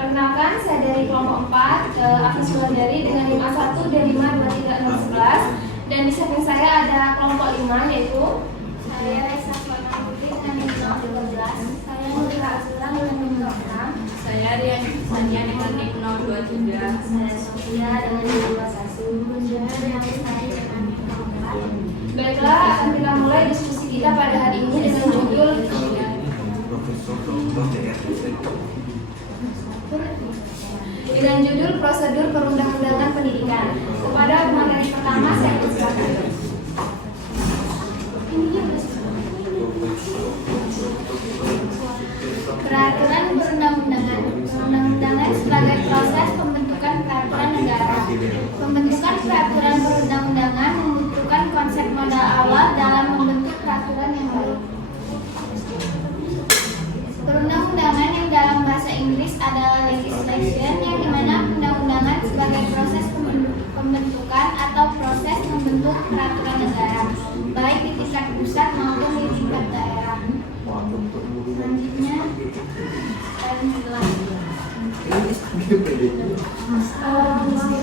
Perkenalkan, saya dari kelompok 4, Afis Wulandari dengan NIM A1 dan 5236111. Dan di samping saya ada kelompok 5, yaitu saya Raisa Fana Putri dengan NIM 013. Saya Nurila Azura dengan NIM 06. Saya Rian Sania dengan NIM 023. Saya Sofia dengan NIM 21. Saya Sari dengan NIM 04. Baiklah, akan kita mulai diskusi kita pada hari ini dengan judul prosedur perundang-undangan pendidikan. Kepada pemateri pertama, saya persilakan. Peraturan perundang-undangan. Perundang-undangan sebagai proses pembentukan peraturan negara. Pembentukan peraturan perundang-undangan membutuhkan konsep modal awal dalam membentuk peraturan yang baru. Perundang-undangan yang dalam bahasa Inggris adalah legislation, yang dimana undang-undangan sebagai proses pembentukan atau proses membentuk peraturan negara, baik di tingkat pusat maupun di tingkat daerah. Selanjutnya,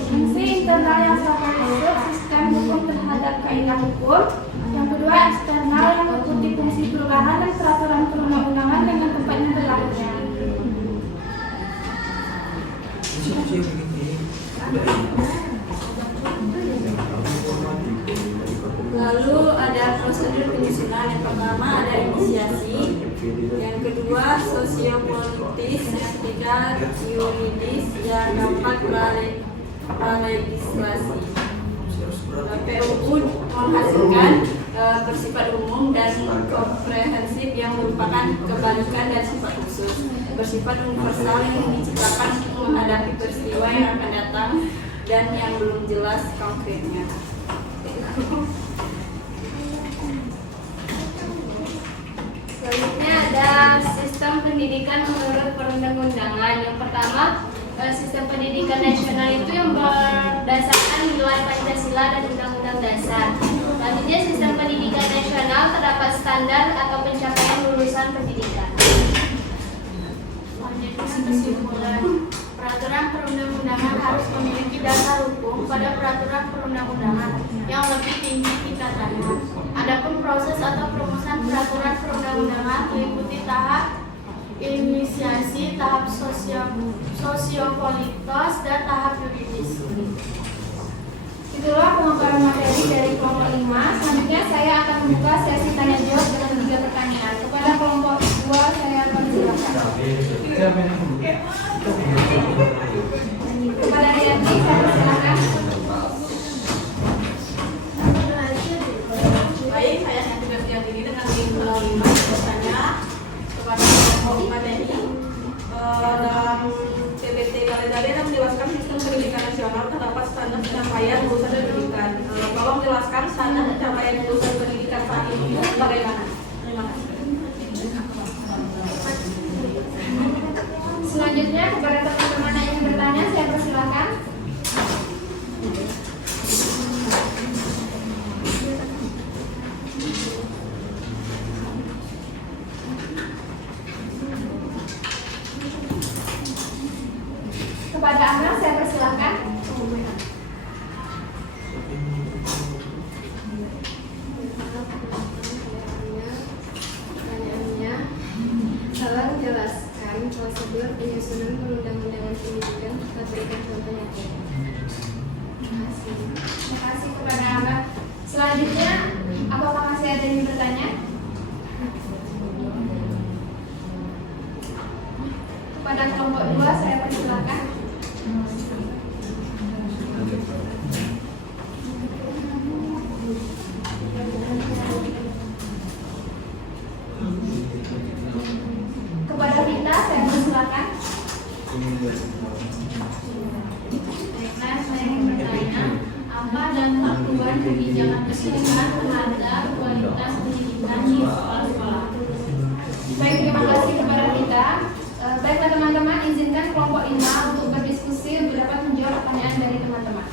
Fungsi internal yang sama itu sistem hukum terhadap kaidah hukum. Yang kedua, eksternal yang mengikuti fungsi perubahan dan peraturan perundang-undangan dengan tempatnya berlakunya. Lalu ada prosedur penyusunan. Yang pertama ada inisiasi, yang kedua sosiopolitis, yang ketiga yuridis, yang keempat legislasi. PUU menghasilkan bersifat umum dan komprehensif yang merupakan kebalikan dari sifat khusus, bersifat universal yang diciptakan untuk menghadapi peristiwa yang akan datang dan yang belum jelas konkretnya. Selanjutnya ada sistem pendidikan menurut perundang-undangan. Yang pertama, sistem pendidikan nasional itu yang berdasarkan nilai Pancasila dan Undang-Undang Dasar. Selanjutnya, sistem pendidikan nasional terdapat standar atau pencapaian lulusan pendidikan. selanjutnya kesimpulan. Peraturan perundang-undangan harus memiliki dasar hukum pada peraturan perundang-undangan yang lebih tinggi tingkatannya. Adapun proses atau perumusan peraturan perundang-undangan meliputi tahap inisiasi, tahap sosiopolitis, dan tahap yuridis. Itulah pemaparan materi dari kelompok 5. Selanjutnya saya akan membuka sesi tanya jawab dengan 3 pertanyaan. Kepada kelompok 2 saya persilakan. Kepada Rianti saya persilakan. Baik, saya yang tugas yang ini dengan NIM 05 bertanya kepada kelompok materi. Dalam PPT Galeri menjelaskan sistem pendidikan nasional terdapat standar pencapaian lulusan pendidikan. Tolong jelaskan standar pencapaian lulusan pendidikan saat ini bagaimana? Terima kasih. Selanjutnya kepada teman-teman yang ingin bertanya saya persilakan. Kepada Ana saya persilakan. Pertanyaannya, tolong jelaskan prosedur penyusunan perundang dan melakukan kebijakan terhadap kualitas pendidikan di sekolah-sekolah. Baik, terima kasih kepada kita. Baiklah teman-teman, izinkan kelompok 5 untuk berdiskusi untuk dapat menjawab pertanyaan dari teman-teman.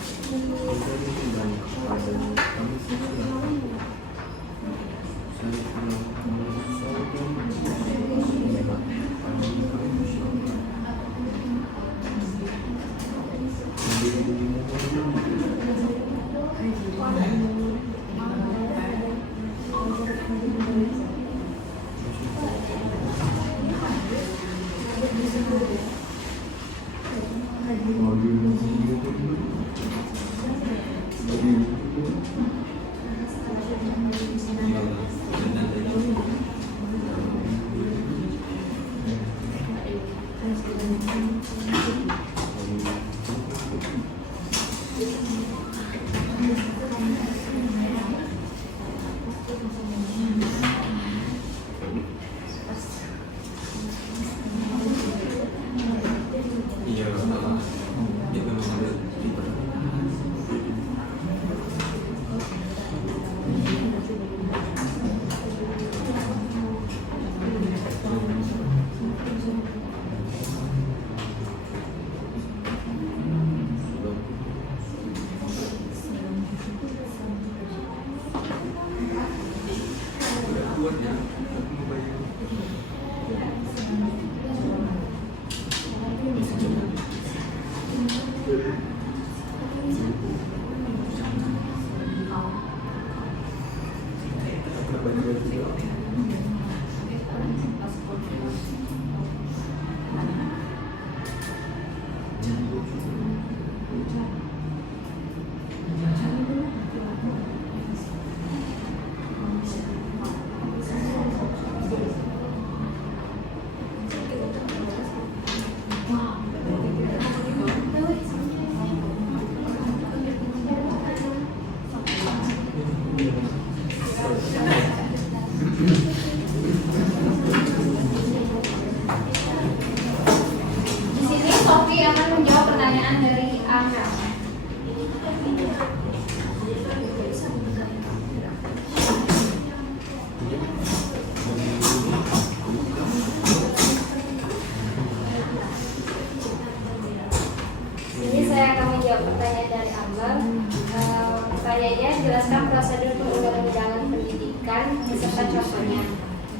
Jelaskan prosedur perundang-undangan pendidikan beserta contohnya.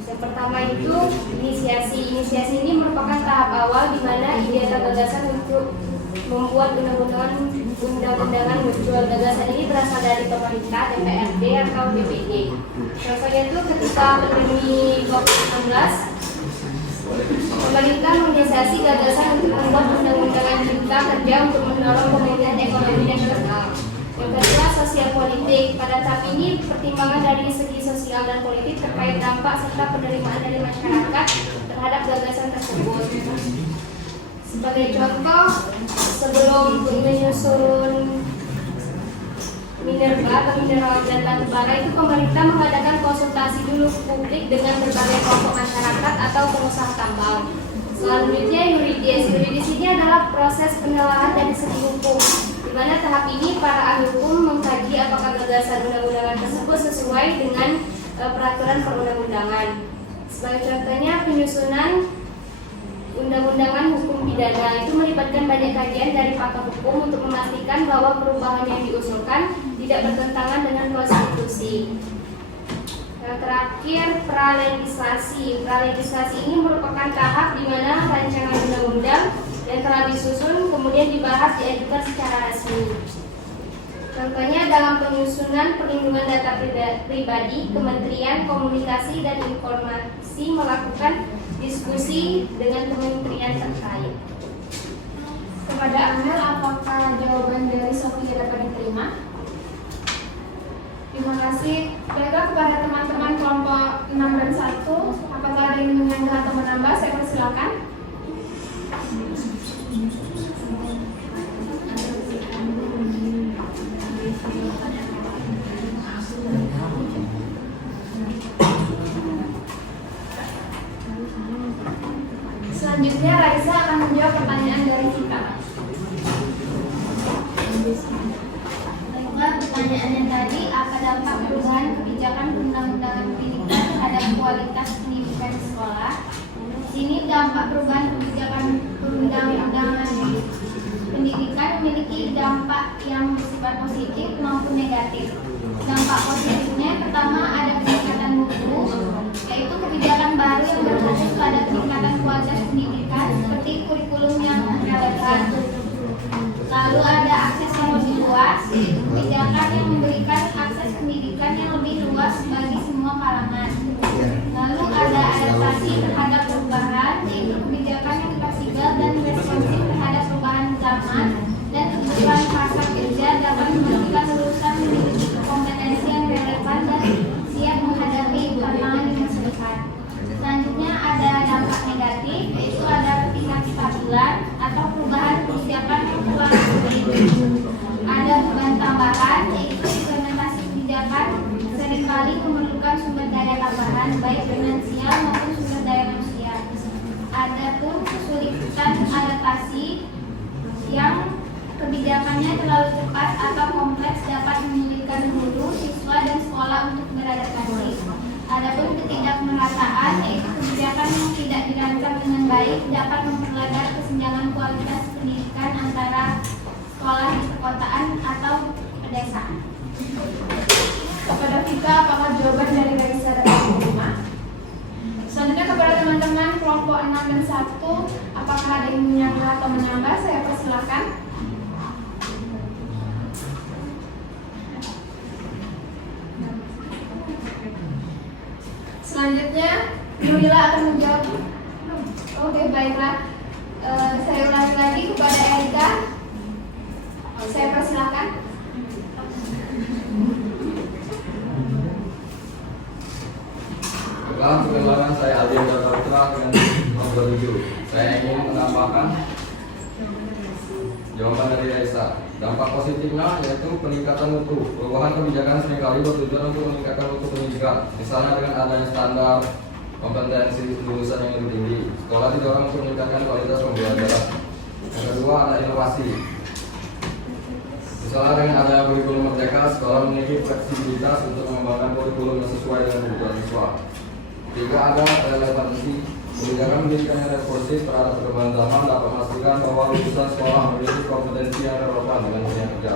Yang pertama itu inisiasi. Inisiasi ini merupakan tahap awal di mana ide atau gagasan untuk membuat undang-undangan muncul. Gagasan ini berasal dari pemerintah, DPRD atau DPD. Contohnya itu ketika pandemi COVID-19, pemerintah menginisiasi gagasan untuk membuat undang-undangan cipta kerja untuk mendorong pemulihan ekonomi nasional. Yang kedua, sosial politik. Pada tahap ini, pertimbangan dari segi sosial dan politik terkait dampak serta penerimaan dari masyarakat terhadap gagasan tersebut. Sebagai contoh, sebelum menyusun minerba atau mineral dan batu bara itu, pemerintah mengadakan konsultasi dulu publik dengan berbagai kelompok masyarakat atau pengusaha tambang. Selanjutnya, yuridis. Yuridis ini adalah proses penelaahan dari segi hukum, di mana tahap ini para ahli hukum mengkaji apakah gagasan undang-undangan tersebut sesuai dengan peraturan perundang-undangan. Sebagai contohnya, penyusunan undang-undangan hukum pidana itu melibatkan banyak kajian dari pakar hukum untuk memastikan bahwa perubahan yang diusulkan tidak bertentangan dengan konstitusi. Yang terakhir, pralegislasi. Pralegislasi ini merupakan tahap di mana rancangan undang-undang yang telah disusun kemudian dibahas diajukan secara resmi. Contohnya dalam penyusunan perlindungan data pribadi, Kementerian Komunikasi dan Informasi melakukan diskusi dengan kementerian terkait. Kepada Amel, apakah jawaban dari Sophie dapat diterima? Terima kasih. Baiklah, kepada teman-teman kelompok 6 dan 1, apakah ada yang ingin menambah atau menambah? Saya persilakan. Selanjutnya Raisa akan menjawab pertanyaan dari kita. Baiklah, pertanyaan pertanyaannya tadi, apa dampak perubahan kebijakan perundang-undangan pendidikan terhadap kualitas pendidikan di sekolah? Di sini dampak perubahan kebijakan perundang-undangan pendidikan memiliki dampak yang bersifat positif maupun negatif. Dampak positifnya pertama ada peningkatan mutu, yaitu kebijakan baru yang berfokus pada peningkatan kualitas pendidikan seperti kurikulum yang relevan. Lalu ada akses yang lebih luas, yaitu kebijakan yang memberikan akses pendidikan yang lebih luas bagi semua kalangan. Lalu ada adaptasi terhadap perubahan, yaitu kebijakan yang fleksibel dan responsif terhadap perubahan zaman dan kebutuhan pasar kerja dapat memberikan lulusan memiliki kompetensi yang relevan dan siap menghadapi tantangan di masa depan. Selanjutnya ada dampak negatif, yaitu ada ketidakstabilan atau perubahan kebijakan yang kurang sulit. Ada beban tambahan, yaitu implementasi kebijakan seringkali memerlukan sumber daya tambahan baik finansial maupun sumber daya manusia. Adapun kesulitan adaptasi yang kebijakannya terlalu cepat atau kompleks dapat menyulitkan guru, siswa, dan sekolah untuk beradaptasi. Adapun ketidakmerataan, yaitu kebijakan yang tidak dirancang dengan baik dapat memperlebar kesenjangan kualitas pendidikan antara sekolah di perkotaan atau pedesaan. Kepada kita, apakah jawaban dari Raisa dapat diterima? Selanjutnya kepada teman-teman kelompok 6 dan 1, apakah ada yang menyangka atau menambah? Saya persilakan. Selanjutnya, Nurila akan menjawab. Oke, baiklah. Saya ulangi lagi kepada Erika. Saya persilakan. Perkenalkan, saya Aldi Putra dengan nomor 7. Saya ingin menambahkan jawaban dari Raisa. Dampak positifnya yaitu peningkatan mutu. Perubahan kebijakan seringkali bertujuan untuk meningkatkan mutu pendidikan, misalnya dengan adanya standar kompetensi lulusan yang lebih tinggi. Sekolah didorong untuk meningkatkan kualitas pembelajaran. Yang kedua, ada inovasi. Misalnya dengan adanya kurikulum merdeka, sekolah memiliki fleksibilitas untuk mengembangkan kurikulum yang sesuai dengan kebutuhan siswa. Jika ada relevansi, kebijakan pendidikan yang responsif terhadap perkembangan zaman dapat memastikan bahwa lulusan sekolah memiliki kompetensi yang relevan dengan dunia kerja.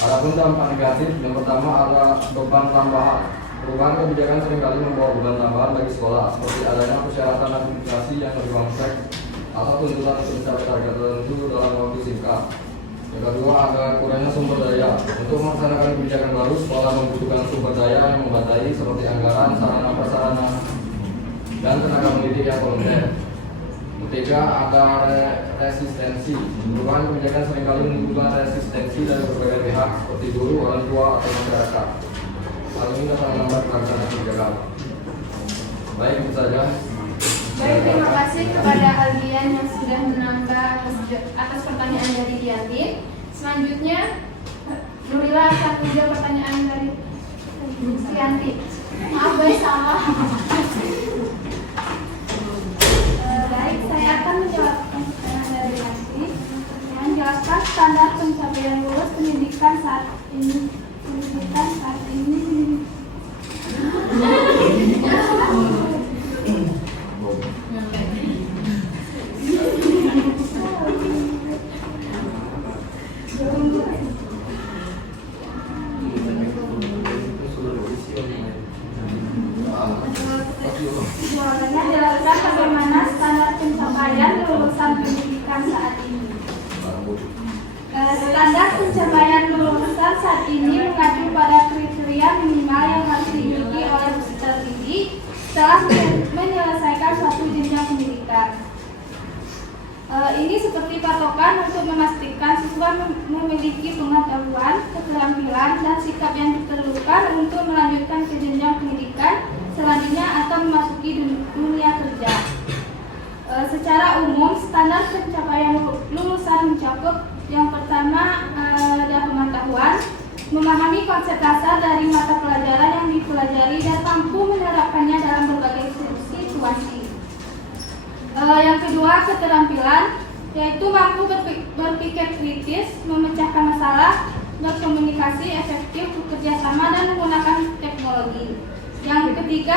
Adapun dampak negatif, yang pertama ada beban tambahan. Perubahan kebijakan seringkali membawa beban tambahan bagi sekolah, seperti adanya persyaratan administrasi yang lebih kompleks atau tuntutan untuk mencapai target tertentu dalam waktu singkat. Yang kedua, ada kurangnya sumber daya. Untuk melaksanakan kebijakan baru, sekolah membutuhkan sumber daya yang memadai seperti anggaran, sarana prasarana, dan tenaga pendidik yang kompeten. Ketiga, ada resistensi. Perubahan kebijakan seringkali menimbulkan resistensi dari berbagai pihak seperti guru, orang tua, atau masyarakat. Hal ini dapat menambah pelaksanaan kebijakan. Baik, itu saja. Baik, terima kasih kepada Aldian yang sudah menambah atas pertanyaan dari Dianti. Selanjutnya, Nurila akan menjawab pertanyaan dari Dianti. Maaf guys, salah. Baik, saya akan menjawab pertanyaan dari Dianti. Menjelaskan standar pencapaian lulus pendidikan saat ini. Jawabannya jelaskan bagaimana standar pencapaian lulusan pendidikan saat ini. Standar pencapaian lulusan saat ini mengacu pada kriteria minimal yang harus dimiliki oleh peserta didik setelah menyelesaikan suatu jenjang pendidikan. Ini seperti patokan untuk memastikan siswa memiliki pengetahuan, keterampilan, dan sikap yang diperlukan untuk melanjutkan ke jenjang pendidikan selanjutnya atau memasuki dunia kerja. Secara umum, standar pencapaian lulusan mencakup yang pertama adalah pengetahuan, memahami konsep dasar dari mata pelajaran yang dipelajari dan mampu menerapkannya dalam berbagai situasi. Yang kedua, keterampilan, yaitu mampu berpikir kritis, memecahkan masalah, berkomunikasi efektif, ketiga,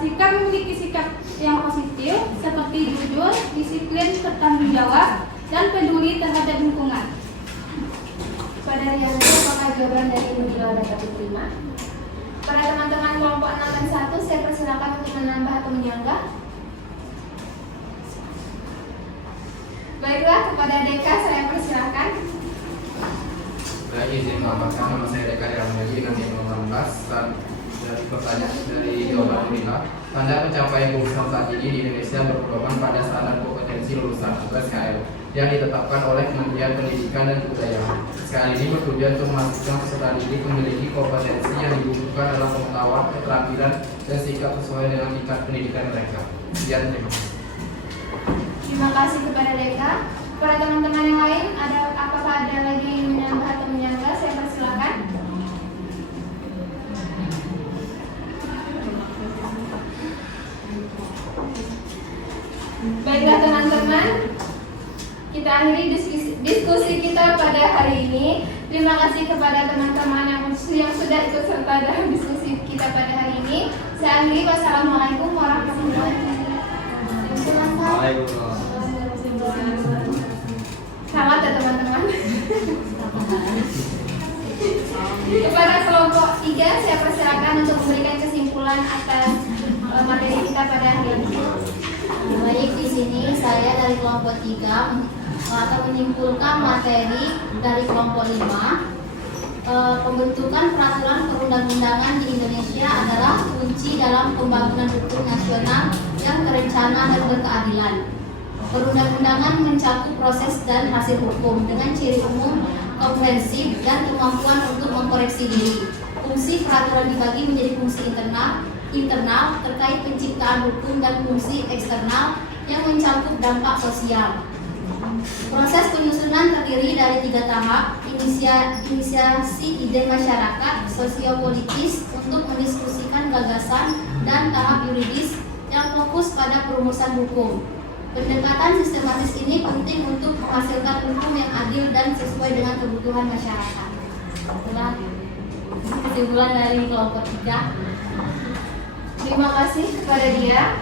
sikap memiliki sikap yang positif seperti jujur, disiplin, bertanggung jawab, dan peduli terhadap lingkungan. Pada yang itu, apakah jawaban dari Nurila dapat diterima? Para teman-teman kelompok 6 dan 1, saya persilakan untuk menambah atau menyanggah. Baiklah, kepada Deka saya persilakan. Saya izin melaporkan nama saya Deka Ramadi, nanti nomor 16 dan dari pertanyaan dari jawaban Nurila. Tanda pencapaian usaha saat ini di Indonesia berpedoman pada standar kompetensi lulusan atau SKL yang ditetapkan oleh Kementerian Pendidikan dan Kebudayaan. SKL ini bertujuan untuk memastikan peserta didik memiliki kompetensi yang dibutuhkan dalam pengetahuan, keterampilan, dan sikap sesuai dengan tingkat pendidikan mereka. Sekian, terima kasih. Terima kasih kepada Deka. Para teman-teman yang lain, apakah ada lagi yang menambah atau menyanggah? Saya persilakan. Baiklah teman-teman, kita akhiri diskusi kita pada hari ini. Terima kasih kepada teman-teman yang sudah ikut serta dalam diskusi kita pada hari ini. Saya akhiri. Wassalamualaikum warahmatullahi wabarakatuh. Waalaikumsalam. Selamat ya teman-teman. Kepada kelompok 3 saya persilakan untuk memberikan kesimpulan atas materi kita pada hari ini. Baik, di sini saya dari kelompok 3 akan menyimpulkan materi dari kelompok 5. Pembentukan peraturan perundang-undangan di Indonesia adalah kunci dalam pembangunan hukum nasional yang terencana dan berkeadilan. Perundang-undangan mencakup proses dan hasil hukum dengan ciri umum, komprehensif, dan kemampuan untuk mengkoreksi diri. Fungsi peraturan dibagi menjadi fungsi internal terkait penciptaan hukum dan fungsi eksternal yang mencakup dampak sosial. Proses penyusunan terdiri dari 3 tahap: inisiasi ide masyarakat sosiopolitis untuk mendiskusikan gagasan, dan tahap yuridis yang fokus pada perumusan hukum. Pendekatan sistematis ini penting untuk menghasilkan hukum yang adil dan sesuai dengan kebutuhan masyarakat. Itulah kesimpulan dari kelompok 3. Terima kasih kepada dia.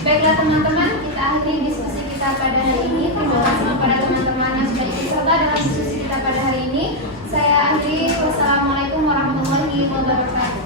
Baiklah teman-teman, kita akhiri diskusi kita pada hari ini. Terima kasih kepada teman-teman yang sudah ikut serta dalam diskusi kita pada hari ini. Saya akhiri. Wassalamualaikum warahmatullahi wabarakatuh.